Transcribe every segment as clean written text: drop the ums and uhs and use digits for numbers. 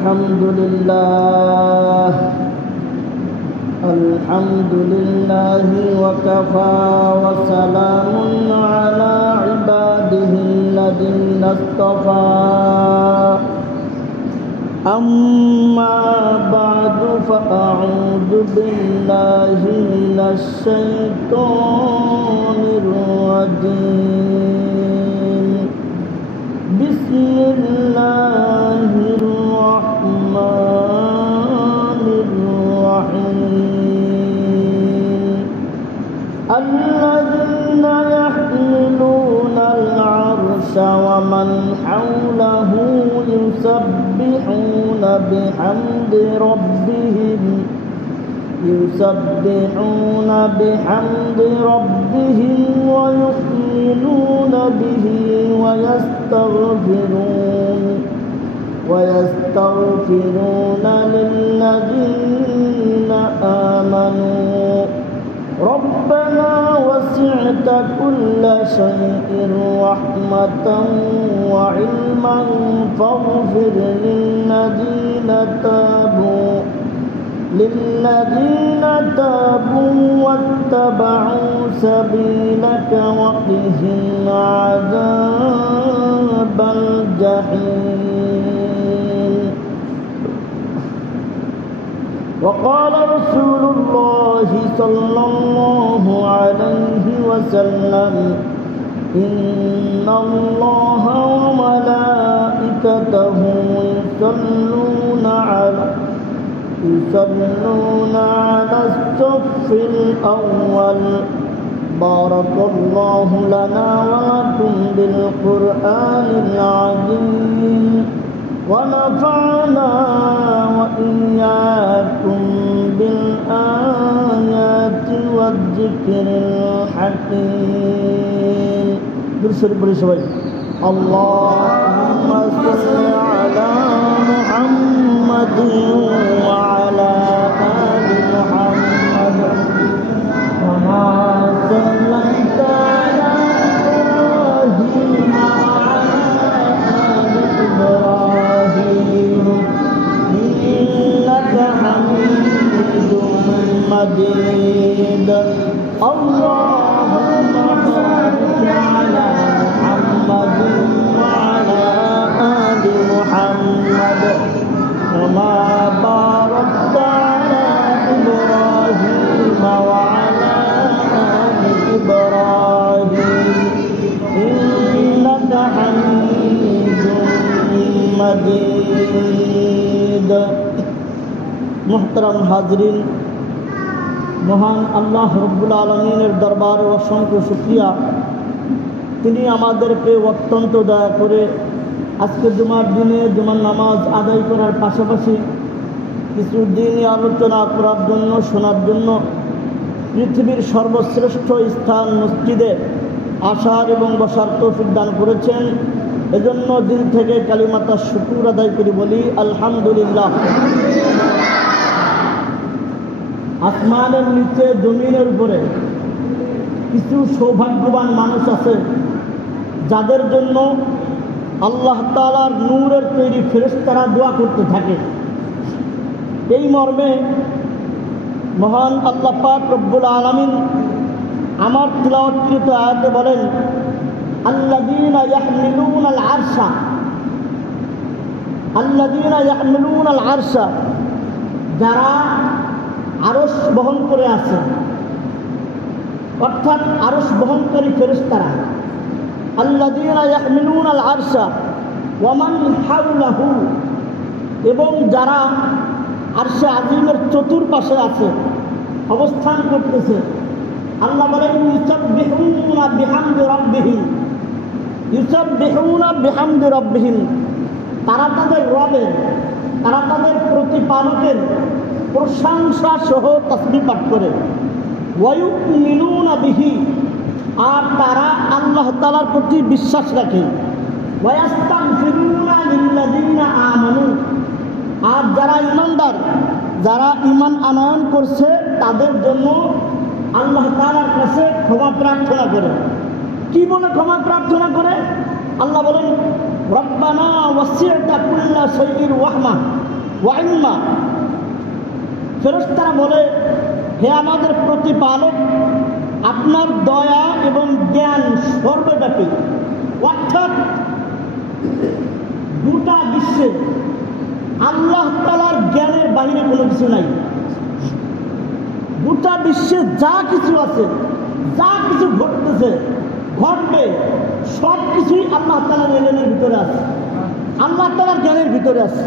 الحمد لله وكفى وسلام على عباده الذين اصطفى أما بعد فأعوذ بالله من الشيطان الرجيم بسم الله الرحمن الرحيم الذين يحملون العرش ومن حوله يسبحون بحمد ربهم ويؤمنون به ويستغفرون للذين آمنوا ربنا وسعت كل شيء رحمة وعلما فاغفر للذين تابوا واتبعوا سبيلك وقهم عذاب الجحيم. وقال رسول الله صلى الله عليه وسلم إن الله وملائكته يصلون على الصف الأول. بارك الله لنا ولكم بالقرآن العظيم ونفعنا وإياكم بالآيات والذكر الحكيم. اللهم صل على محمد وعلى آل محمد كما صليت على إبراهيم وعلى آل إبراهيم إنك حميد مجيد. اللهم بارك على محمد وعلى آل محمد كما باركت على إبراهيم وعلى آل إبراهيم إنك حميد مجيد. محترم হাজরিন, মহান আল্লাহ রব্বুল আলামিনের দরবারে অসংখ্য শুকরিয়া। তিনি আমাদেরকে অত্যন্ত দয়া করে আজকে জুমার দিনে জুমার নামাজ আদায় করার পাশাপাশি কিছু দিনই আলোচনা করার জন্য, শোনার জন্য পৃথিবীর সর্বশ্রেষ্ঠ স্থান মসজিদে আসার এবং বসার তৌফিক দান করেছেন। এজন্য দিল থেকে কালিমাতা শুকর আদায় করে বলি আলহামদুলিল্লাহ। আসমানের নিচে জমিনের উপরে কিছু সৌভাগ্যবান মানুষ আছে যাদের জন্য আল্লাহ তাআলার নূরের তৈরি ফেরেশতারা দোয়া করতে থাকে। এই মর্মে মহান আল্লাহ পাক রব্বুল আলামিন আমার তিলাওয়াতকৃত আয়াতে বলেন আল্লাযীনা ইয়াহমিলুনাল আরশা, যারা আরশ বহন করে আছে, অর্থাৎ আরশ বহনকারী ফেরেশতারা। আল্লাযীনা ইয়াহমিলুনাল আরশা ওয়া মান হাওলাহু, এবং যারা আরশে আজিমের চতুর্পাশে আছে, অবস্থান করতেছে। আল্লাহ বলেন ইউসাব্বিহুনা বিহামদি রাব্বিহিম, তারা তাদের রবের, তারা তাদের প্রতিপালকের প্রশংসা সহ তাসবিহ পাঠ করে। ওয়া ইউমিনুনা বিহি, আর তারা আল্লাহ তাআলার প্রতি বিশ্বাস রাখে। ওয়া ইস্তাগফিরুনা লিল্লাযীনা আমানু, আর যারা ঈমানদার, যারা ঈমান আনয়ন করছে তাদের জন্য আল্লাহ তাআলার কাছে ক্ষমা প্রার্থনা করে। কি বলে ক্ষমা প্রার্থনা করে? আল্লাহ বলেন রব্বানা ওয়াসি'তা কুল্লা শাইইন রাহমা ওয়া ইলমা। ফেরেশতারা বলে, হে আমাদের প্রতিপালক, আপনার দয়া এবং জ্ঞান সর্বব্যাপী। অর্থাৎ গোটা বিশ্বে আল্লাহ তাআলার জ্ঞানের বাইরে কোনো কিছু নাই। গোটা বিশ্বে যা কিছু আছে, যা কিছু ঘটতেছে, ঘটবে, সব কিছুই আল্লাহ তাআলার জ্ঞানের ভিতরে আছে, আল্লাহ তাআলার জ্ঞানের ভিতরে আছে।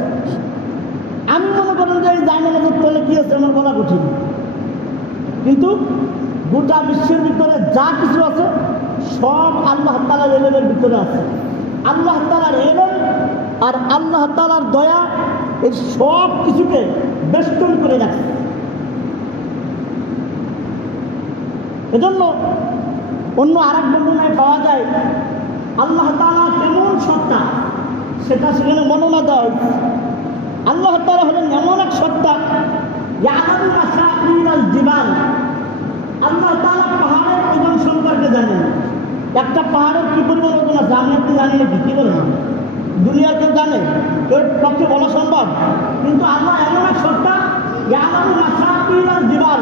আমি মনে করেন যে এই জায়নামাজের তলে কি আছে আমার বলা কঠিন, কিন্তু গোটা বিশ্বের ভিতরে যা কিছু আছে সব আল্লাহ তাআলার ইলমের ভিতরে আছে। আল্লাহ তাআলার ইলম আর আল্লাহ তাআলার দয়া এই সব কিছুকে বেষ্টন করে রাখছে। এজন্য অন্য আরেক বর্ণনায় পাওয়া যায় আল্লাহ তাআলা কেমন সত্তা সেটা সেখানে বর্ণনা দেওয়া হয়েছে। আল্লাহ তাআলা হলেন এমন এক সত্তা, ইয়ালামু মাসাকিনাল জিবাল। আল্লাহ তাআলা পাহাড়ের ওজন সম্পর্কে জানেন। একটা পাহাড়ের কি পরিমাণ ওজন আছে আমি আপনি জানি নাকি? কি বলেন? দুনিয়ার কেউ জানে? কেউ পক্ষে বলা সম্ভব? কিন্তু আল্লাহ এমন এক সত্তা, ইয়ালামু মাসাকিনাল জিবাল,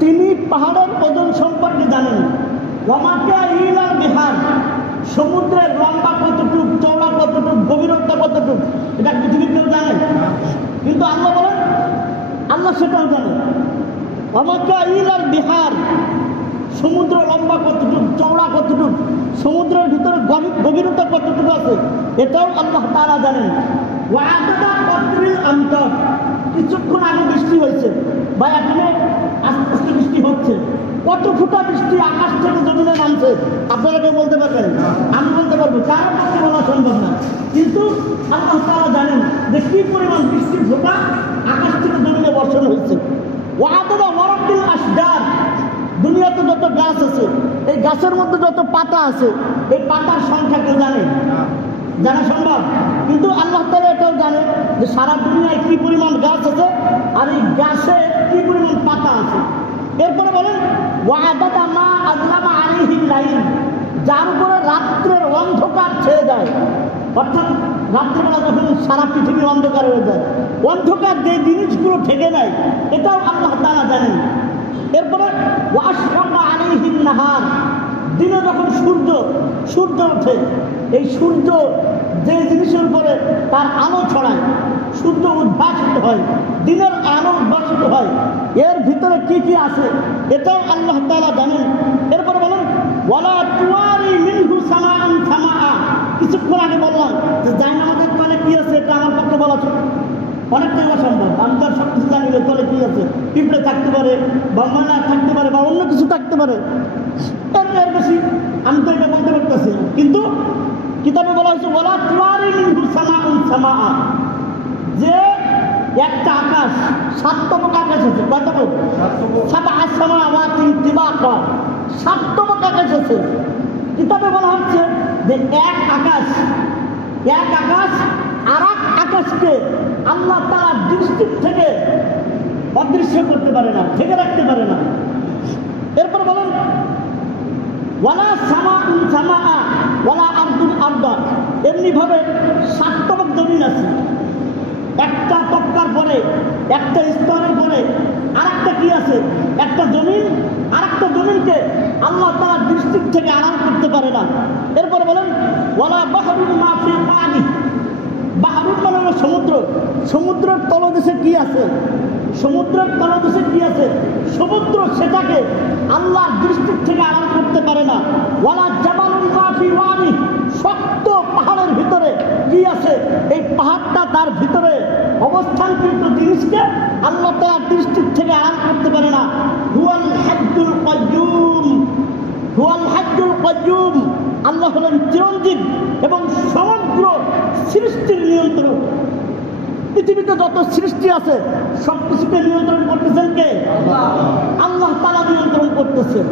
তিনি পাহাড়ের ওজন সম্পর্কে জানেন। ওয়ামাকা ইলাল বিহার, সমুদ্রের লম্বা কতটুক, চওড়া কতটুক, গভীরতা কতটুক, এটা পৃথিবীর কেউ জানে? কিন্তু আল্লাহ বলেন আল্লাহ সেটাও জানেন। ওয়ামাকা ইলাল বিহার, সমুদ্র লম্বা কতটুক, চওড়া কতটুক, সমুদ্রের ভিতরে গভীরতা কতটুকু আছে এটাও আল্লাহ তাআলা জানেন। ওয়াআদাদা কদরিল আমতার, কিছুক্ষণ আগে বৃষ্টি হয়েছে বা এখনো আস্তে আস্তে বৃষ্টি হচ্ছে, কত ফুটা বৃষ্টি আকাশ থেকে জমিনে নামছে আপনারা কেউ বলতে পারবেন? আমি বলতে পারবো, কারো পক্ষে বলা সম্ভব না। কিন্তু আল্লাহ তাআলা জানেন যে কি পরিমাণ বৃষ্টির ফোঁটা আকাশ থেকে জমিনে বর্ষণ হয়েছে। ওয়াদাদা ওয়ারাবিল আশজার, দুনিয়াতে যত গাছ আছে এই গাছের মধ্যে যত পাতা আছে এই পাতার সংখ্যা কেউ জানে? জানা সম্ভব? কিন্তু আল্লাহ তাআলা এটাও জানে যে সারা দুনিয়ায় কি পরিমাণ গাছ আছে আর এই গাছে কি পরিমাণ পাতা আছে। এরপরে বলেন ওয়াদাদা মা আযলামা আলাইহিল লাইল, যার উপরে রাত্রের অন্ধকার ছেয়ে যায়, অর্থাৎ রাত্রিবেলা যখন সারা পৃথিবী অন্ধকার হয়ে যায়, অন্ধকার যে জিনিসগুলো ঠেকে নেয় এটাও আল্লাহ তাআলা জানেন। এরপরে ওয়াশরাকা আলাইহিন নাহার, দিনে যখন সূর্য ওঠে, এই সূর্য যে জিনিসের উপরে তার আলো ছড়ায়, সূর্য উদ্ভাসিত হয়, দিনের আলো উদ্ভাসিত হয়, এর ভিতরে কি কি আছে এটাও আল্লাহ তাআলা জানেন। এরপরে বলেন ওয়ালা তুয়ারি মিনহু সামাআন সামাআ, কিছুক্ষণ আগে বললাম যে জায়নামাজের তলে কি আছে এটা আমার পক্ষে বলা অনেকটাই অসম্ভব। আমি তার সব কিছু জানি তলে কি আছে, পিঁপড়ে থাকতে পারে বা ময়লা থাকতে পারে বা অন্য কিছু থাকতে পারে, এর বেশি আমি তো এটা বলতে পারতেছি। কিন্তু কিতাবে বলা হয়েছে ওয়ালা তুয়ারি মিনহু সামাআন সামাআ, যে একটা আকাশ, 7তম আকাশ আছে, কতটুক? 7 সামাওয়াতিন তিবাকা, 7তম আকাশ আছে। কিতাবে বলা হচ্ছে যে এক আকাশ আর এক আকাশকে আল্লাহ তাআলার দৃষ্টি থেকে অদৃশ্য করতে পারে না, ঢেকে রাখতে পারে না। এরপর বলেন ওয়ালা সামাউন সামাআ ওয়ালা আরদুন আরদা, এমনি ভাবে 7তম জমিন আছে, একটা তক্কার পরে একটা স্তরের পরে আরেকটা কি আছে, একটা জমিন আরেকটা জমিনকে আল্লাহ তাআলার দৃষ্টি থেকে আড়াল করতে পারে না। এরপরে বলেন ওয়ালা বাহরুন মা ফি পানি, বাহরুন মানে হলো সমুদ্র, সমুদ্রের তলদেশে কি আছে, সমুদ্রের তলদেশে কি আছে, সমুদ্র সেটাকে আল্লাহর দৃষ্টি থেকে আড়াল করতে পারে না। ওয়ালা জাবালুন মা ফি ওয়ানি, শক্ত পাহাড়ের ভিতরে কি আছে, এই পাহাড়টা তার ভিতরে অবস্থানকৃত জিনিসকে আল্লাহ তাআলার দৃষ্টির থেকে আড়াল করতে পারে না। হুয়াল হাজ্জুল কাইয়্যুম, হুয়াল হাজ্জুল কাইয়্যুম, আল্লাহ হলেন চিরঞ্জীব এবং সমগ্র সৃষ্টির নিয়ন্ত্রক। পৃথিবীতে যত সৃষ্টি আছে সব কিছুকে নিয়ন্ত্রণ করতেছেন কে? আল্লাহ তাআলা নিয়ন্ত্রণ করতেছেন।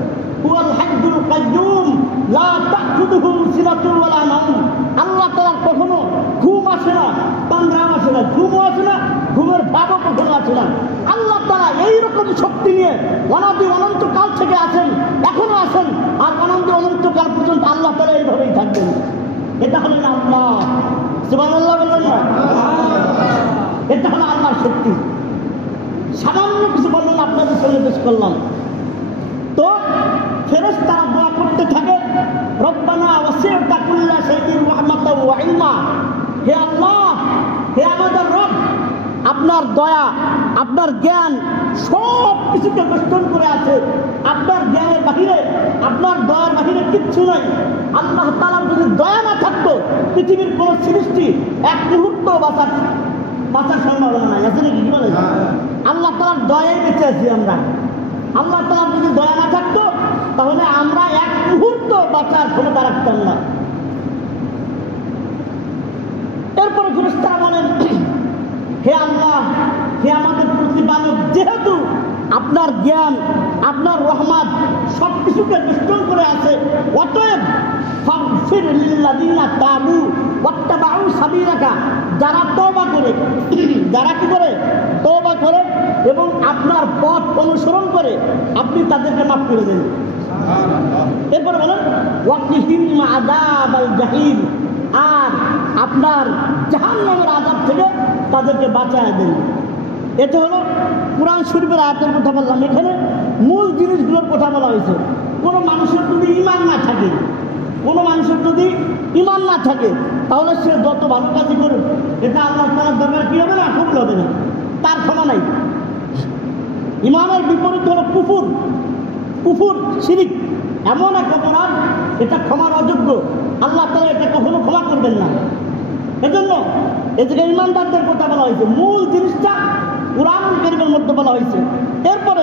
হুয়াল হাজ্জুল কাইয়্যুম লা তাখুযুহু সিনাতুন ওয়ালা নাওম, আল্লাহ তাআলার কখনো ঘুম আসে না, তন্দ্রাও আসে না, ঘুমও আসে না, ঘুমের ভাবও কখনো আসে না। আল্লাহ তাআলা এইরকম শক্তি নিয়ে অনাদি অনন্তকাল থেকে আছেন, এখনো আছেন, আর অনন্তকাল পর্যন্ত আল্লাহ তাআলা এইভাবেই থাকবেন। এটা হলেন আল্লাহ। সুবহানাল্লাহ বলবেন না? এটা হলো শক্তি। সামান্য কিছু বললেন আপনাদের সঙ্গে পেশ করলাম। তো ফেরেশতারা দোয়া করতে থাকে, রব্বানা ওয়াসি'তা কুল্লা শাইইন রাহমাতাও ওয়া ইলমা, হে আল্লাহ, হে আমাদের রব, আপনার দয়া, আপনার জ্ঞান সব কিছুকে বেষ্টন করে আছে। আপনার জ্ঞানের বাহিরে, আপনার দয়ার বাহিরে কিচ্ছু নাই। আল্লাহ তাআলার যদি দয়া না থাকতো, পৃথিবীর কোন সৃষ্টি এক মুহূর্ত বাঁচার সম্ভাবনা নাই। আছে নাকি? কি বলে? আল্লাহ তাআলার দয়ায় বেঁচে আছি আমরা। আল্লাহ তাআলার যদি দয়া না থাকতো, তাহলে আমরা এক মুহূর্ত বাঁচার ক্ষমতা রাখতাম না। এরপরে ফেরেশতারা বলেন, হে আল্লাহ, হে আমাদের প্রতিপালক, যেহেতু আপনার জ্ঞান, আপনার রহমত সবকিছুকে বেষ্টন করে আছে, অতএব ফাগফির লিল্লাযিনা তাবু ওয়াত্তাবাউ সাবিলাকা, যারা তওবা করে, যারা কি করে? তওবা করে এবং আপনার পথ অনুসরণ করে, আপনি তাদেরকে মাফ করে দেন। এরপরে বলেন ওয়াকিহিম আযাবাল জাহিম, আর আপনার জাহান্নামের আযাব থেকে তাদেরকে বাঁচায় দেন। এটা হলো কুরআন শরীফের আয়াতের কথা বললাম। এখানে মূল জিনিসগুলোর কথা বলা হয়েছে। কোনো মানুষের যদি ঈমান না থাকে, কোনো মানুষের যদি ঈমান না থাকে, তাহলে সে যত ভালো কাজই করুক, এটা আল্লাহ তাআলার দরবারে কি হবে না? কবুল হবে না, তার ক্ষমা নাই। ঈমানের বিপরীত হলো কুফর। কুফর, শিরিক এমন এক অপরাধ, এটা ক্ষমার অযোগ্য। আল্লাহ তাআলা এটা কখনো ক্ষমা করবেন না। এজন্য এদিকে ঈমানদারদের কথা বলা হয়েছে। মূল জিনিসটা কুরআন কারীমের মধ্যে বলা হয়েছে। এরপরে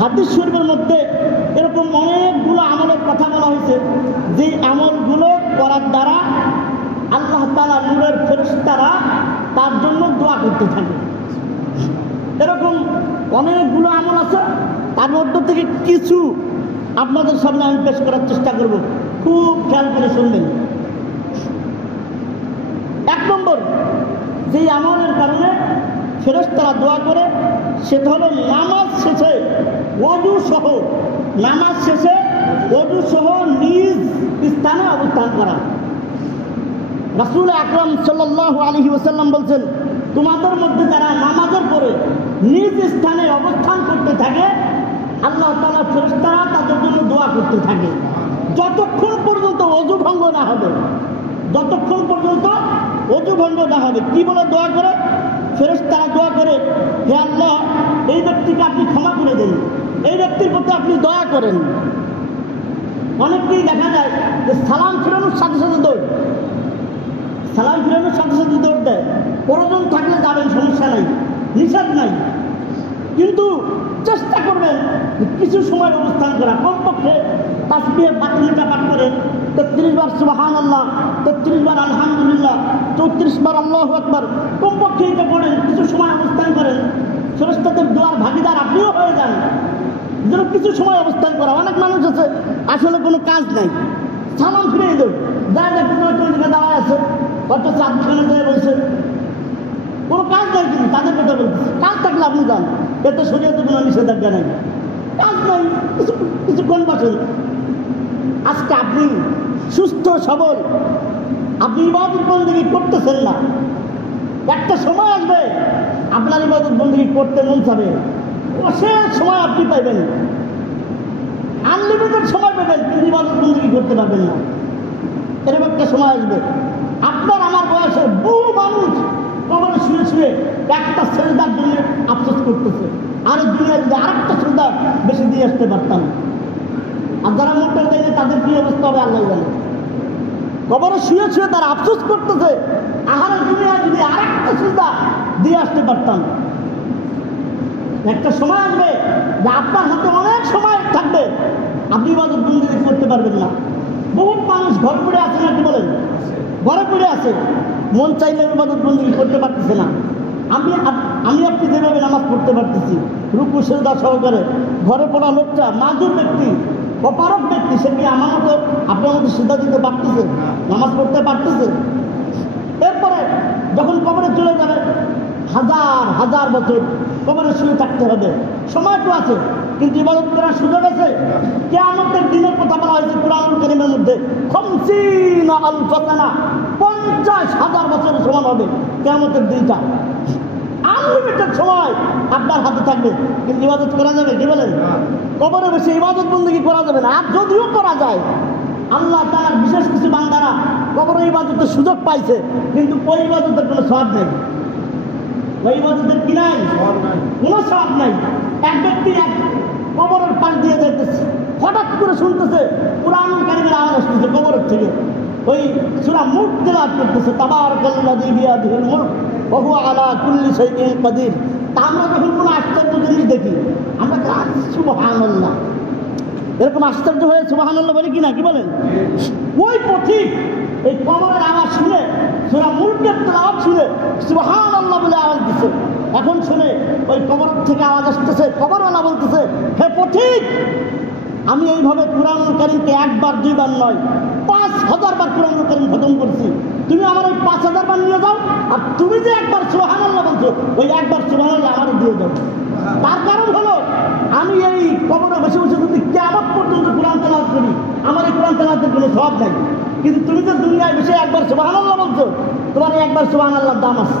হাদিস শরীফের মধ্যে এরকম অনেকগুলো আমলের কথা বলা হয়েছে, যে আমলগুলো করার দ্বারা আল্লাহ তাআলা নূরের ফেরেশতারা তার জন্য দোয়া করতে থাকে। এরকম অনেকগুলো আমল আছে, তার মধ্য থেকে কিছু আপনাদের সামনে আমি পেশ করার চেষ্টা করব। খুব খেয়াল করে শুনবেন। এক নম্বর যে আমলের কারণে ফেরেশতারা দোয়া করে, সেটা হলো নামাজ শেষে ওযু সহ, নামাজ শেষে ওযু সহ নিজ স্থানে অবস্থান করা। রাসূল আকরাম সাল্লাল্লাহু আলাইহি ওয়াসাল্লাম বলছেন, তোমাদের মধ্যে যারা নামাজের পরে নিজ স্থানে অবস্থান করতে থাকে, আল্লাহ তাআলা ফেরেশতারা তাদের জন্য দোয়া করতে থাকে যতক্ষণ পর্যন্ত ওযু ভঙ্গ না হবে। যতক্ষণ পর্যন্ত ওযু ভঙ্গ না হবে। কি বলে দোয়া করে? ফেরেশতারা দোয়া করে, হে আল্লাহ, এই ব্যক্তিকে আপনি ক্ষমা করে দেন, এই ব্যক্তির প্রতি আপনি দয়া করেন। অনেককেই দেখা যায় যে সালাম ফিরানোর সাথে সাথে দৌড়, সালাম ফিরানোর সাথে সাথে দৌড় দেয়। প্রয়োজন থাকলে যাবেন, সমস্যা নাই, নিষেধ নাই, কিন্তু চেষ্টা করবেন কিছু সময় অবস্থান করা। কমপক্ষে তাসবিহ ৫ পাঠ করেন, ৩৩ বার সুবহানাল্লাহ, ৩৩ বার আলহামদুলিল্লাহ, ৩৪ বার আল্লাহু আকবার, কমপক্ষে এটা পড়েন, কিছু সময় অবস্থান করেন। ফেরেশতাদের দোয়ার ভাগীদার আপনিও হয়ে যান। যেন কিছু সময় অবস্থান করা। অনেক মানুষ আছে আসলে কোনো কাজ নাই, সালাম ফিরিয়ে দেব, যা দেখতে ওই দাঁড়ায় আছে, হয়তো চাঁদখানে যায় বলছে, কোনো কাজ নাই, কিন্তু তাদের কথা বলতেছে। কাজ থাকলে আপনি যান, এতে শরীয়তে কোনো নিষেধাজ্ঞা নাই। কাজ নাই, কিছুক্ষণ বসেন। আজকে আপনি সুস্থ সবল, আপনি ইবাদত বন্দেগী করতেছেন না, একটা সময় আসবে আপনার ইবাদত বন্দেগী করতে মন চাবে, অশেষ সময় আপনি পাইবেন, আনলিমিটেড সময় পাবেন, কিন্তু ইবাদত বন্দেগী করতে পারবেন না। এরকম একটা সময় আসবে। আপনার আমার বয়সে বহু মানুষ কবরে শুয়ে শুয়ে একটা সেজদার জন্য আফসোস করতেছে, আর দুনিয়ায় যদি আরেকটা সেজদা বেশি দিয়ে আসতে পারতাম। আর যারা মোটা দেয় তাদের কি অবস্থা হবে আল্লাহ জানে। কবরে শুয়ে শুয়ে তারা আফসোস করতেছে, আহারে দুনিয়ায় যদি আরেকটা সেজদা দিয়ে আসতে পারতাম। একটা সময় আসবে যে আপনার হাতে অনেক সময় থাকবে, আপনি ইবাদত বন্দেগী করতে পারবেন না। বহুত মানুষ ঘর পড়ে আছে, নাকি বলেন? ঘরে পড়ে আছে, মন চাইলে ইবাদত বন্দেগী করতে পারতেছে না। আমি আপনি যেভাবে নামাজ পড়তে পারতেছি, রুকু সিজদা সহকারে, ঘরে পড়া লোকটা মাজুর ব্যক্তি, অপারক ব্যক্তি, সে কি আমার মতো আপনার মতো সিজদা দিতে পারতেছে, নামাজ পড়তে পারতেছে? এরপরে যখন কবরে চলে যাবে, হাজার হাজার বছর কবরে শুয়ে থাকতে হবে। সময় তো আছে, কিন্তু ইবাদত করার সুযোগ আছে। কিয়ামতের দিনের কথা বলা হয়েছে কুরআনুল কারীমের মধ্যে, ৫০,০০০ বছর সমান হবে কিয়ামতের দিনটা। আনলিমিটেড সময় আপনার হাতে থাকবে, কিন্তু ইবাদত করা যাবে? কি বলেন? কবরে বসে ইবাদত বন্দেগী করা যাবে না। আর যদিও করা যায়, আল্লাহ তাআলার বিশেষ কিছু বান্দারা কবরে ইবাদতের সুযোগ পাইছে, কিন্তু ওই ইবাদতের কোনো সওয়াব নেই। ওই ইবাদতের কি নাই? কোনো সওয়াব নাই। এক ব্যক্তি এক কবরের পাশ দিয়ে যাইতেছে, হঠাৎ করে শুনতেছে কুরআনুল কারীমের আওয়াজ আসতেছে কবরের থেকে। ওই সূরা মুলক তেলাওয়াত করতেছে, তাবারাকাল্লাযী বিয়াদিহিল মুলক ওয়া হুয়া আলা কুল্লি শাইইন কাদির। তা আমরা যখন কোনো আশ্চর্য জিনিস দেখি, আমরা সুবহানাল্লাহ, এরকম আশ্চর্য হয়ে সুবহানাল্লাহ বলি কিনা? কি বলেন? ওই পথিক এই কবরের আওয়াজ শুনে, সূরা মুলকের তেলাওয়াত শুনে সুবহানাল্লাহ বলে আওয়াজ দিচ্ছে। এখন শুনে ওই কবর থেকে আওয়াজ আসতেছে, কবরওয়ালা বলতেছে, হে পথিক, আমি এইভাবে কুরআনুল কারীমকে একবার দুইবার নয় ৫,০০০ বার কুরআনুল কারীম খতম করছি। তুমি আমার ওই ৫,০০০ বার নিয়ে যাও, আর তুমি যে একবার সুবহানাল্লাহ বলছো, ওই একবার সুবহানাল্লাহ আমারও দিয়ে দাও। তার কারণ হলো, আমি এই কবরে বসে বসে যদি কিয়ামত পর্যন্ত কুরআন তেলাওয়াত করি, আমার এই কুরআন তেলাওয়াতের কোনো সওয়াব নাই। কিন্তু তুমি যে দুনিয়ায় বসে একবার সুবহানাল্লাহ বলছো, তোমার এই একবার সুবহানাল্লাহর দাম আছে।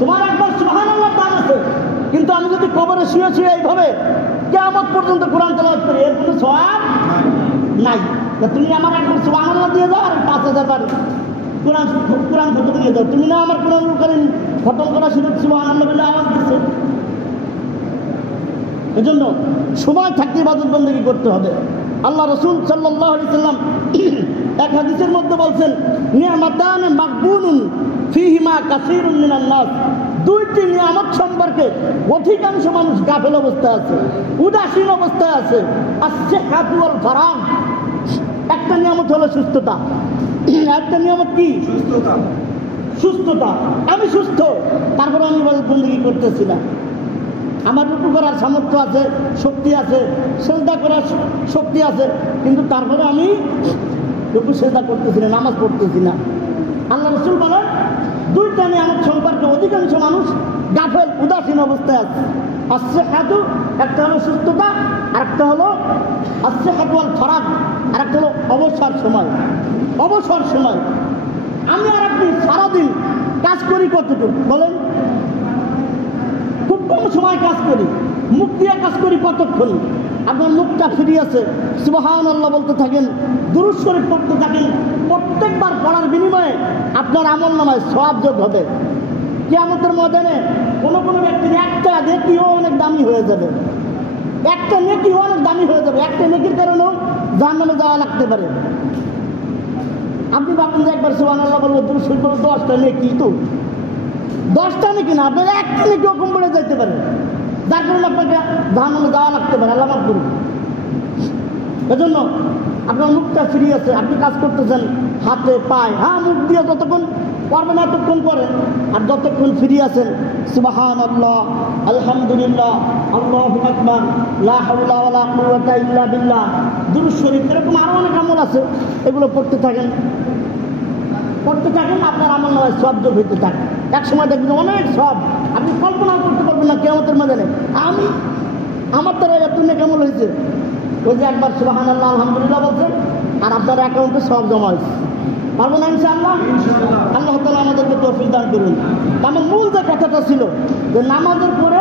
তোমার একবার সুবহানাল্লাহর দাম আছে। কিন্তু আমি যদি কবরে শুয়ে শুয়ে এইভাবে কিয়ামত পর্যন্ত কুরআন তেলাওয়াত করি, এর কোনো সওয়াব নাই। তুমি আমার একবার সুবহানাল্লাহ দিয়ে দাও, আর ৫,০০০ বার কুরআন খতম নিয়ে দাও। তুমি না আমার কুরআনুল কারীম খতম করা শুনে সুবহানাল্লাহ বলে আওয়াজ দিচ্ছে। এজন্য সময় থাকতে ইবাদত বন্দেগী করতে হবে। আল্লাহ রাসূল সাল্লাল্লাহু আলাইহি সাল্লাম এক হাদিসের মধ্যে বলছেন, নিয়ামাতান মাগবুনুন ফীহিমা কাসীরুন মিনান নাস। দুইটি নিয়ামত সম্পর্কে অধিকাংশ মানুষ গাফেল অবস্থায় আছে, উদাসীন অবস্থায় আছে। আস-সিহহাতু ওয়াল ফারাগ। একটা নিয়ামত হলো সুস্থতা, একটা নিয়ামত কি? সুস্থতা। আমি সুস্থ, তারপরে আমি ইবাদত বন্দেগী করতেছি না। আমার রুকু করার সামর্থ্য আছে, শক্তি আছে, সেজদা করার শক্তি আছে, কিন্তু তারপরে আমি রুকু সেজদা করতেছি না, নামাজ পড়তেছি না। আল্লাহ রাসূল বলেন, দুইটা নিয়ামত সম্পর্কে অধিকাংশ মানুষ গাফেল, উদাসীন অবস্থায় আছে। আস-সিহহাতু, একটা হলো সুস্থতা, আর একটা হলো আস-সিহহাতু ওয়াল ফারাগ, আর একটা হলো অবসর সময়। অবসর সময় আমি আর আপনি সারাদিন কাজ করি কতটুকু বলেন? খুব কম সময় কাজ করি, মুখ দিয়ে কাজ করি কতক্ষণ? আপনার মুখটা ফিরে আছে, সুবহানাল্লাহ বলতে থাকেন, দুরূদ শরীফ পড়তে থাকেন। প্রত্যেকবার পড়ার বিনিময়ে আপনার আমলনামায় সওয়াব যোগ হবে। কিয়ামতের ময়দানে কোনো কোনো ব্যক্তির একটা নেকিও অনেক দামি হয়ে যাবে, একটা নেকিও অনেক দামি হয়ে যাবে। একটা নেকির কারণেও জান্নাতে যাওয়া লাগতে পারে। আপনি ভাবুন যে একবার সুবহানাল্লাহ বলবো, দুরূদ শরীফ বলবো, 10টা নেকি, তো 10টা নেকি না, আপনার একটা নেকি কম পড়ে যাইতে পারে, যার কারণে আপনাকে জাহান্নামে যাওয়া লাগতে পারে। আল্লাহ মাফ করুন। এজন্য আপনার মুখটা ফ্রি আছে, আপনি কাজ করতেছেন হাতে পায়ে, হ্যাঁ মুখ দিয়ে যতক্ষণ পারবেন এতক্ষণ করেন, আর যতক্ষণ ফ্রি আছেন সুবহানাল্লাহ, আলহামদুলিল্লাহ, আল্লাহু আকবার, লা হাওলা ওয়ালা কুওয়াতা ইল্লা বিল্লাহ, দুরূদ শরীফ, এরকম আরো অনেক আমল আছে, এগুলো পড়তে থাকেন। আপনার আমলনামায় সওয়াব যোগ হইতে থাকে। এক সময় দেখবেন অনেক সওয়াব, আপনি কল্পনাও করতে পারবেন না কিয়ামতের ময়দানে আমার দ্বারা এত নেক আমল হয়েছে। ওই যে একবার সুবহানাল্লাহ আলহামদুলিল্লাহ বলছেন, আর আপনার অ্যাকাউন্টে সওয়াব জমা হয়েছে। পারবো না ইনশাআল্লাহ? আল্লাহ তাআলা আমাদেরকে তৌফিক দান করুন। আমার মূল যে কথাটা ছিল যে নামাজের পরে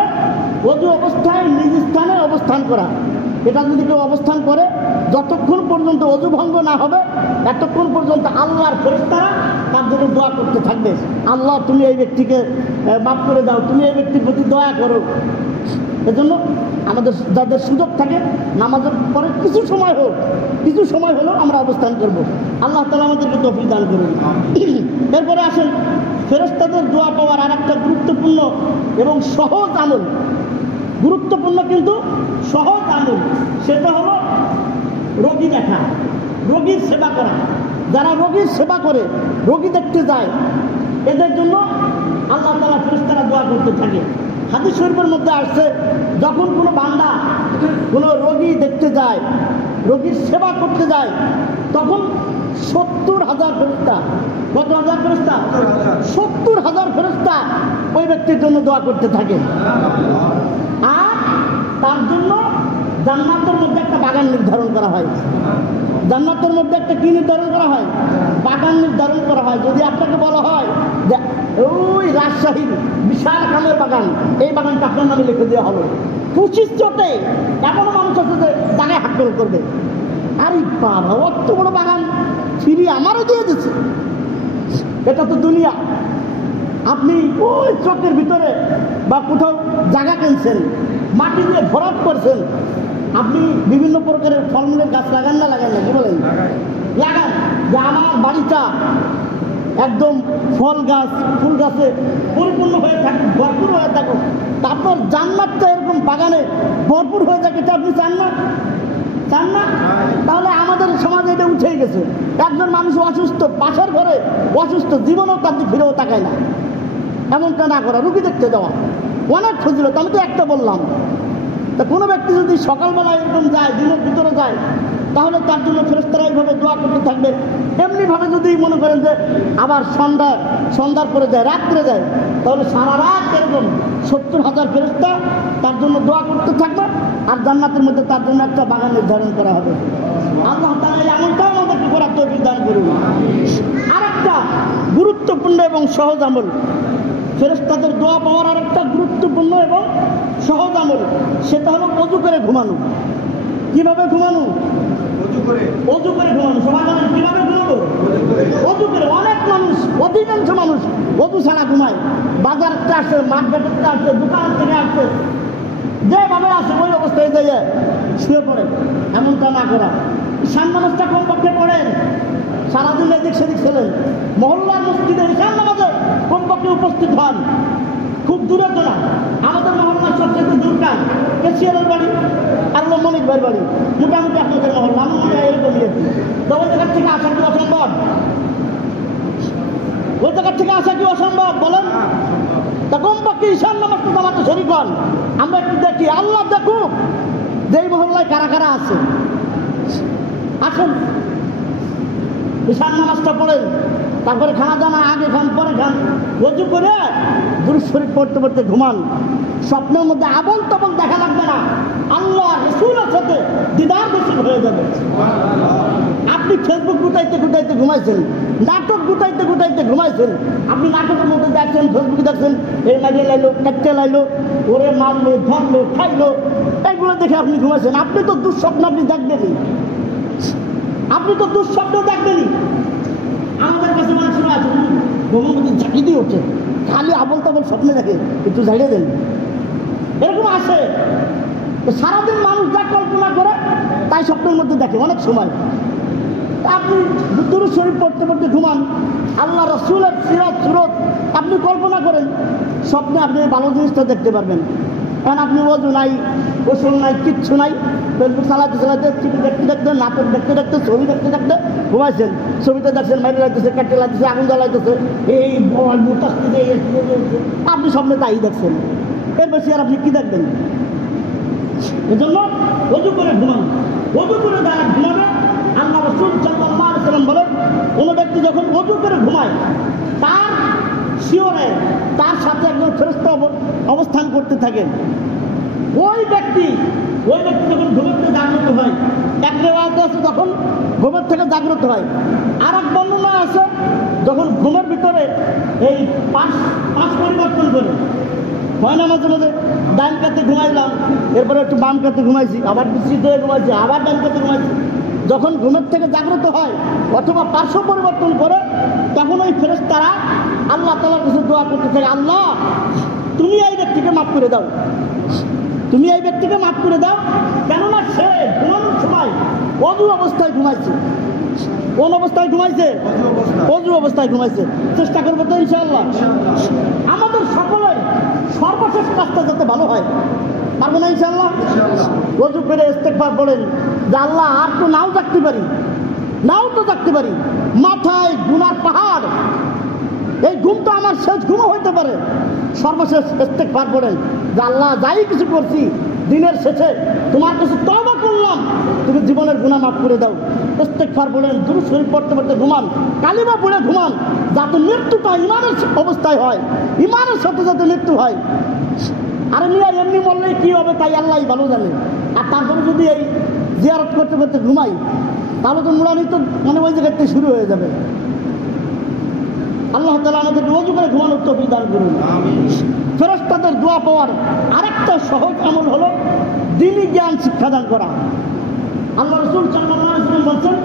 ওযু অবস্থায় নিজ স্থানে অবস্থান করা, এটা যদি কেউ অবস্থান করে, যতক্ষণ পর্যন্ত ওযু ভঙ্গ না হবে এতক্ষণ পর্যন্ত আল্লাহর ফেরেশতারা তার জন্য দোয়া করতে থাকবে, আল্লাহ তুমি এই ব্যক্তিকে মাফ করে দাও, তুমি এই ব্যক্তির প্রতি দয়া করো। এজন্য আমাদের যাদের সুযোগ থাকে নামাজের পরে কিছু সময় হলেও আমরা অবস্থান করব। আল্লাহ তাআলা আমাদেরকে তৌফিক দান করুন। এরপরে আসেন ফেরেশতাদের দোয়া পাওয়ার আর একটা গুরুত্বপূর্ণ এবং সহজ আমল, গুরুত্বপূর্ণ কিন্তু সহজ আমল, সেটা হলো রোগী দেখা, রোগীর সেবা করা। যারা রোগীর সেবা করে, রোগী দেখতে যায়, এদের জন্য আল্লাহ তাআলা ফেরেশতারা দোয়া করতে থাকে। হাদিস শরীফের মধ্যে আসছে, যখন কোনো বান্দা কোনো রোগী দেখতে যায়, রোগীর সেবা করতে যায়, তখন ৭০,০০০ ফেরেশতা, কত হাজার ফেরেশতা? ৭০,০০০ ফেরেশতা ওই ব্যক্তির জন্য দোয়া করতে থাকে। আর তার জন্য জান্নাতের মধ্যে একটা বাগান নির্ধারণ করা হয়। জান্নাতের মধ্যে একটা কি নির্ধারণ করা হয়? বাগান নির্ধারণ করা হয়। যদি আপনাকে বলা হয় যে ওই রাজশাহীর বিশাল কামের বাগান, এই বাগানটা আপনার নামে লিখে দেওয়া হলো। 25 চোটে এমনও মানুষ আছে যে জায়গায় হাক্কল করবে। আরে বাবা, অত বড় বাগান ফিরিয়ে আমারও দিয়ে দিচ্ছে। এটা তো দুনিয়া। আপনি ওই চকের ভিতরে বা কোথাও জায়গা কিনছেন, মাটি দিয়ে ভরাট করছেন, আপনি বিভিন্ন প্রকারের ফলমূলের গাছ লাগান না লাগান না, কি বলেন? লাগান। যে আমার বাড়িটা একদম ফল গাছ ফুল গাছে পরিপূর্ণ হয়ে থাকুক, ভরপুর হয়ে থাকুক। তারপর জান্নাতটা এরকম বাগানে ভরপুর হয়ে থাকে, এটা আপনি চান না? চান না? তাহলে আমাদের সমাজে এটা উঠেই গেছে। একজন মানুষ অসুস্থ, পাশের ঘরে অসুস্থ, জীবনও তার দিকে ফিরেও তাকায় না। এমনটা না করা, রুগী দেখতে যাওয়া অনেক ফজিলত। আমি তো একটা বললাম। তা কোনো ব্যক্তি যদি সকালবেলা এরকম যায়, দিনের ভিতরে যায়, তাহলে তার জন্য ফেরেশতারা এইভাবে দোয়া করতে থাকবে। এমনিভাবে যদি মনে করেন যে আবার সন্ধ্যার পরে যায়, রাত্রে যায়, তাহলে সারা রাত এরকম 70,000 ফেরেশতা তার জন্য দোয়া করতে থাকবে। আর জান্নাতের মধ্যে তার জন্য একটা বাগান নির্ধারণ করা হবে। আল্লাহ তাআলা এমনটাও আমাদেরকে করার তৌফিক দান করুন। আরেকটা গুরুত্বপূর্ণ এবং সহজ আমল, ফেরেশতাদের দোয়া পাওয়ার আরেকটা গুরুত্বপূর্ণ এবং সহজ আমল, সেটা হলো ওযু করে ঘুমানো। কিভাবে ঘুমানো? ওযু করে ঘুমানো। সবাই জানেন কিভাবে ঘুমাবো? ওযু করে। অনেক মানুষ, অধিকাংশ মানুষ ওযু ছাড়া ঘুমায়। বাজার থেকে আসছে, মার্কেট থেকে আসছে, দোকান থেকে আসছে, যেভাবে আসে ওই অবস্থায় যাইয়ে শুয়ে পড়ে। এমনটা না করা। ঈশান নামাজটা কমপক্ষে পড়েন। সারাদিন এদিক সেদিক ছিলেন, মহল্লার মসজিদে ঈশান নামাজে কমপক্ষে উপস্থিত হন। খুব দূরে তো না, আমাদের মহল্লার সবচেয়ে দূরকার কেশিয়ারের বাড়ি আর মনিক ভাইয়ের বাড়ি, মোটামুটি আপনাদের মহল্লা। আমি মনে হয় এরকম গেছি। তো ওই জায়গার থেকে আসা কি অসম্ভব? ওই জায়গার থেকে আসা কি অসম্ভব বলেন? তা কমপক্ষে ঈশান নামাজটা জামাতে শরীক হন। আমরা একটু দেখি, আল্লাহ দেখুক যে এই মহল্লায় কারা কারা আছে। আসুন, ঈশান নামাজটা পড়েন, তারপরে খানা দানা আগে খান পরে খান, ওযু করে দুরূদ শরীফ পড়তে পড়তে ঘুমান। স্বপ্নের মধ্যে আবল তাবল দেখা লাগবে না, আল্লাহ রাসূলের সাথে দিদার নসিব হয়ে যাবে। আপনি ফেসবুক গুটাইতে গুটাইতে ঘুমাইছেন, নাটক গুটাইতে গুটাইতে ঘুমাইছেন। আপনি নাটকের মধ্যে দেখছেন, ফেসবুকে দেখছেন, এই মাইলে লাইলো, কাটতে লাইলো, ওরে মারলো, ধরলো, খাইলো, এইগুলো দেখে আপনি ঘুমাইছেন। আপনি তো দুঃস্বপ্ন আপনি দেখবেনই, আপনি তো দুঃস্বপ্ন দেখবেনই। আমাদের কাছে মানুষরা আছে ঘুমের মধ্যে ঝাঁকি দিয়ে ওঠে, খালি আবল তাবল স্বপ্নে দেখে, একটু ঝাড়িয়ে দেন, এরকম আসে। সারাদিন মানুষ যা কল্পনা করে তাই স্বপ্নের মধ্যে দেখে অনেক সময়। আপনি দুরূদ শরীফ পড়তে পড়তে ঘুমান, আল্লাহ রাসূলের সিরাত সুরত আপনি কল্পনা করেন, স্বপ্নে আপনি ভালো জিনিসটা দেখতে পারবেন। কারণ আপনি ওযু নাই, গোসল নাই, কিচ্ছু নাই, ফেসবুক চালাতে চালাতে, টিভি দেখতে দেখতে, নাটক দেখতে দেখতে, ছবি দেখতে দেখতে ঘুমাইছেন। ছবিতে দেখছেন মাইরে লাগতেছে, কাটতে লাগতেছে, আগুন জ্বালাইতেছে, এই আপনি স্বপ্নে তাই দেখছেন। এর বেশি আর আপনি কি দেখবেন? এজন্য ওযু করে ঘুমান। ওযু করে যারা ঘুমাবে, আল্লাহ রাসূল সাল্লাল্লাহু আলাইহি ওয়াসাল্লাম বলেন, কোন ব্যক্তি যখন ওযু করে ঘুমায়, তার শিওরে তার সাথে একজন ফেরেশতা অবস্থান করতে থাকেন। ওই ব্যক্তি যখন ঘুমের থেকে জাগ্রত হয়, এক রিওয়ায়াতে আছে যখন ঘুমের থেকে জাগ্রত হয়, আর এক বর্ণনা আছে যখন ঘুমের ভিতরে এই পাশ পরিবর্তন করে হয় না, মাঝে মাঝে ডান কাতে ঘুমাইলাম, এরপরে একটু বাম কাতে ঘুমাইছি, আবার বিস্তৃত হয়ে ঘুমাইছি, আবার ডান কাতে ঘুমাইছি। যখন ঘুমের থেকে জাগ্রত হয় অথবা পার্শ্ব পরিবর্তন করে, তখন ওই ফেরেশতারা আল্লাহ তাআলার কাছে দোয়া করতে থাকে, আল্লাহ তুমি এই ব্যক্তিকে মাফ করে দাও, তুমি এই ব্যক্তিকে মাফ করে দাও, কেননা সে ঘুমানোর সময় ওযু অবস্থায় ঘুমাইছে। কোন অবস্থায় ঘুমাইছে? ওযু অবস্থায় ঘুমাইছে। চেষ্টা করবো তো ইনশাআল্লাহ আমাদের সকলের সর্বশেষ কাজটা যাতে ভালো হয়, পারবো না ইনশাআল্লাহ? ওযু করে ইস্তেগফার পড়েন যে আল্লাহ আর তো নাও থাকতে পারি, মাথায় গুনার পাহাড়, এই ঘুমটা আমার শেষ ঘুমও হইতে পারে। সর্বশেষ ইস্তেগফার পড়েন যে আল্লাহ যাই কিছু করছি দিনের শেষে তোমার কাছে তওবা করলাম, তুমি জীবনের গুনাহ মাফ করে দাও। ইস্তেগফার পড়েন, দুরূদ শরীফ পড়তে পড়তে ঘুমান, কালিমা পড়ে ঘুমান, যাতে মৃত্যুটা ইমানের অবস্থায় হয়, ইমানের সাথে যাতে মৃত্যু হয়। আরে মিয়া এমনি মরলেই কি হবে তাই আল্লাহই ভালো জানে। আর তারপরে যদি এই জিয়ারত করতে করতে ঘুমাই, তাহলে তো মুরানি তো মানে ওই জায়গাতে শুরু হয়ে যাবে। আল্লাহ তাআলা আমাদেরকে ওযু করে ঘুমানোর তৌফিক দান করুন। ফেরেশতাদের দোয়া পাওয়ার আরেকটা সহজ আমল হলো দ্বীনি জ্ঞান শিক্ষাদান করা। আল্লাহ রাসূল সাল্লাল্লাহু আলাইহি ওয়াসাল্লাম বলেন,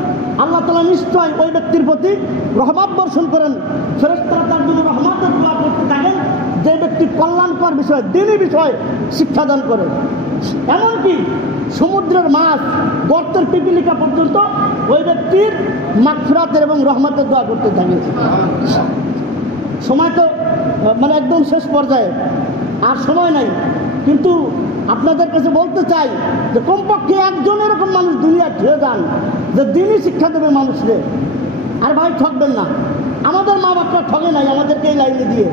আল্লাহ তাআলা নিশ্চয় ওই ব্যক্তির প্রতি রহমত বর্ষণ করেন, ফেরেশতারা তার জন্য রহমতের দোয়া করতে থাকেন যে ব্যক্তি কল্যাণকর বিষয় দ্বীনি বিষয় শিক্ষাদান করে। এমনকি সমুদ্রের মাছ, গর্তের পিপিলিকা পর্যন্ত ওই ব্যক্তির মাগফিরাতের এবং রহমতের দোয়া করতে থাকে। সময় তো মানে একদম শেষ পর্যায়ে, আর সময় নাই, কিন্তু আপনাদের কাছে বলতে চাই যে কমপক্ষে একজন এরকম মানুষ দুনিয়া ছেড়ে যান যে দ্বীনি শিক্ষা দেবে মানুষকে। আর ভাই ঠকবেন না, আমাদের মা বাপরা ঠকে নাই আমাদেরকে এই লাইনে দিয়ে।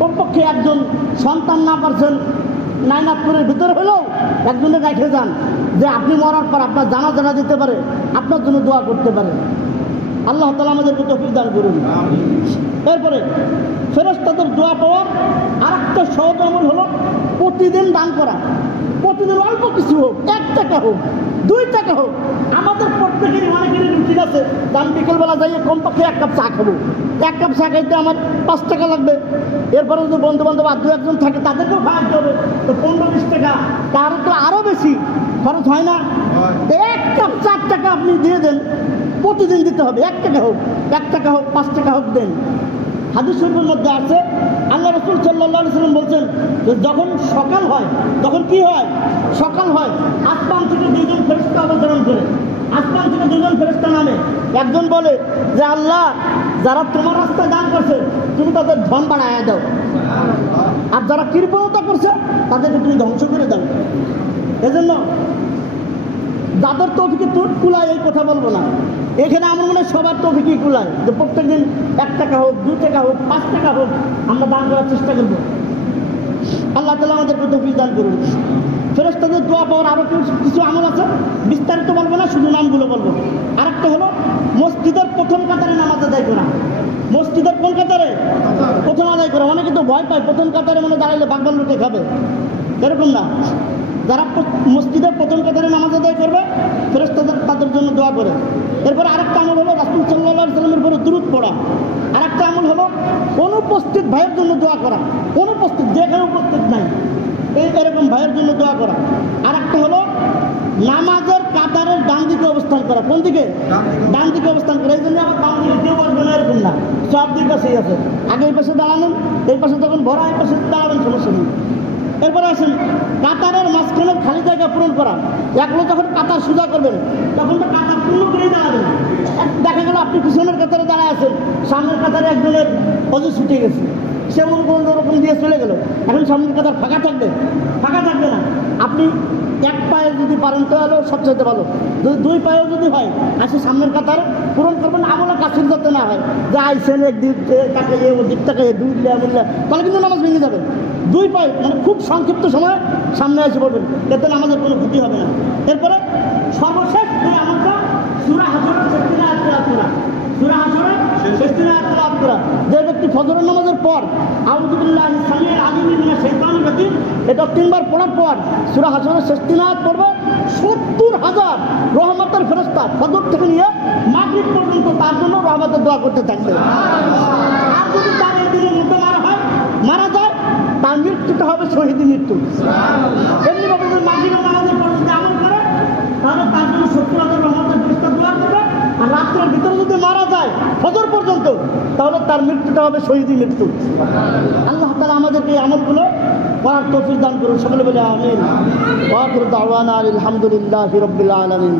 কমপক্ষে একজন সন্তান না পারছেন নাইনাপুরের ভিতরে হলেও একজনের রেখে যান যে আপনি মরার পর আপনার জানাজা দিতে পারে, আপনার জন্য দোয়া করতে পারে। আল্লাহ তাআলা আমাদেরকে তৌফিক দান করুন। এরপরে ফেরেশতাদের দোয়া পাওয়ার আরেকটা সহজ আমল হলো প্রতিদিন দান করা। প্রতিদিন অল্প কিছু হোক, 1 টাকা হোক, 2 টাকা হোক। আমাদের প্রত্যেকেরই অনেকেরই রুটিন আছে, আমি বিকেলবেলা যাইয়ে কমপক্ষে 1 কাপ চা খাবো। 1 কাপ চা খাইতে আমার 5 টাকা লাগবে। এরপরে যদি বন্ধু বান্ধব আর 2-1 থাকে তাদেরকেও খাওয়াতে হবে, তো 15-20 টাকা, তারও তো আরও বেশি খরচ হয় না? 1 কাপ 4 টাকা আপনি দিয়ে দেন, প্রতিদিন দিতে হবে। 1 টাকা হোক, 1 টাকা হোক, 5 টাকা হোক দেন। হাদিস শরীফের মধ্যে আছে, আল্লাহ রাসূল সাল্লাল্লাহু আলাইহি ওয়াসাল্লাম বলছেন যে যখন সকাল হয়, তখন কি হয়? সকাল হয়, আসমান থেকে 2জন ফেরেশতা অবতরণ করে। আসমান থেকে 2জন ফেরেশতা নামে, একজন বলে যে আল্লাহ, যারা তোমার রাস্তায় দান করছে তুমি তাদের ধন বাড়ায়া দাও, আর যারা কৃপণতা করছে তাদেরকে তুমি ধ্বংস করে দাও। এজন্য যাদের তৌফিকে কুলায় এই কথা বলবো না, এখানে আমার মনে হয় সবার তৌফিকই কুলায় যে প্রত্যেকদিন 1 টাকা হোক, 2 টাকা হোক, 5 টাকা হোক আমরা দান করার চেষ্টা করবো। আল্লাহ তাআলা আমাদেরকে তৌফিক দান করুন। ফেরেশতাদের দোয়া পাওয়ার আরও কিছু আমল আছে, বিস্তারিত বলবো না, শুধু নামগুলো বলবো। আরেকটা হলো মসজিদের প্রথম কাতারে নামাজ আদায় করা। মসজিদের কোন কাতারে? প্রথম আদায় করা। অনেকে তো ভয় পায় প্রথম কাতারে মানে দাঁড়াইলে বাগবান লুটে খাবে, এরকম না। যারা মসজিদের প্রথম কাতারে নামাজ আদায় করবে ফেরেশতাদের তাদের জন্য দোয়া করে। এরপরে আরেকটা আমল হলো রাসূল সাল্লাল্লাহু আলাইহি ওয়াসাল্লামের উপরে দুরূদ পড়া। আরেকটা আমল হলো অনুপস্থিত ভাইয়ের জন্য দোয়া করা। অনুপস্থিত, যেখানে উপস্থিত নাই এরকম ভাইয়ের জন্য দোয়া করা। আরেকটা হলো নামাজের কাতারের ডান দিকে অবস্থান করা। কোন দিকে? ডান দিকে অবস্থান করা। এই জন্য আমার বাম দিকে কেউ বসবে না এরকম না, সব দিক পাশেই আছে। আগে এই পাশে দাঁড়ালেন, এই পাশে যখন ভরা এই পাশে দাঁড়াবেন, সমস্যা নেই। এরপরে আসেন কাতারের মাঝখানে খালি জায়গা পূরণ করা। একলো যখন কাতার সোজা করবেন তখন তো কাতার পূর্ণ করেই দাঁড়াবেন। দেখা গেল আপনি পিছনের কাতারে দাঁড়ায় আছেন, সামনের কাতারে একজনের অজু ছুটে গেছে, সে মনে করেন ওরকম দিয়ে চলে গেল, এখন সামনের কাতার ফাঁকা থাকবে? ফাঁকা থাকবে না। আপনি 1 পায়ে যদি পারেন তো হলো সবচেয়ে ভালো, 2 পায়েও যদি হয় আসে সামনের কাতার পূরণ করবেন। আমলে কাছের যাতে না হয় যে আইসেন একদিক তাকে ওর দিক তাকে দুইলা বললে, তাহলে কিন্তু নামাজ ভেঙে যাবে। 2 পায়ে মানে খুব সংক্ষিপ্ত সময়ে সামনে এসে পড়বেন, এতে নামাজের কোনো ক্ষতি হবে না। এরপরে সর্বশেষ যে আমলটা সূরা হাশরের 16 আয়াত তেলাওয়াত করা। সূরা হাশরের 16 আয়াত তেলাওয়াত করা। যে ব্যক্তি ফজরের নামাজের পর আউযু বিল্লাহি সামিউল আলিম মিনাশ শাইতানির রাজিম এটা 3 বার পড়ার পর সূরা হাশরের 16 আয়াত পড়বে, 70,000 রহমতের ফেরেশতা ফজর থেকে নিয়ে মাগরিব পর্যন্ত তার জন্য রহমতের দোয়া করতে থাকবে। আর যদি তার এই দিনের মধ্যে মারা যায় তার মৃত্যুটা হবে শহীদি মৃত্যু। এমনিভাবে যদি মাগরিবের নামাজের পর যদি আমল করে তাহলে তার জন্য 70,000 রহমতের ফেরেশতা দোয়া করবে। আর রাত্রের ভিতরে যদি মারা যায় ফজর পর্যন্ত তাহলে তার মৃত্যুটা হবে শহীদি মৃত্যু। আল্লাহ তাআলা আমাদেরকে এই আমলগুলো করার তৌফিক দান করুন। সকলে বলে আমিন। ওয়া আখিরু দাওয়ানা আলহামদুলিল্লাহি রাব্বিল আলামিন।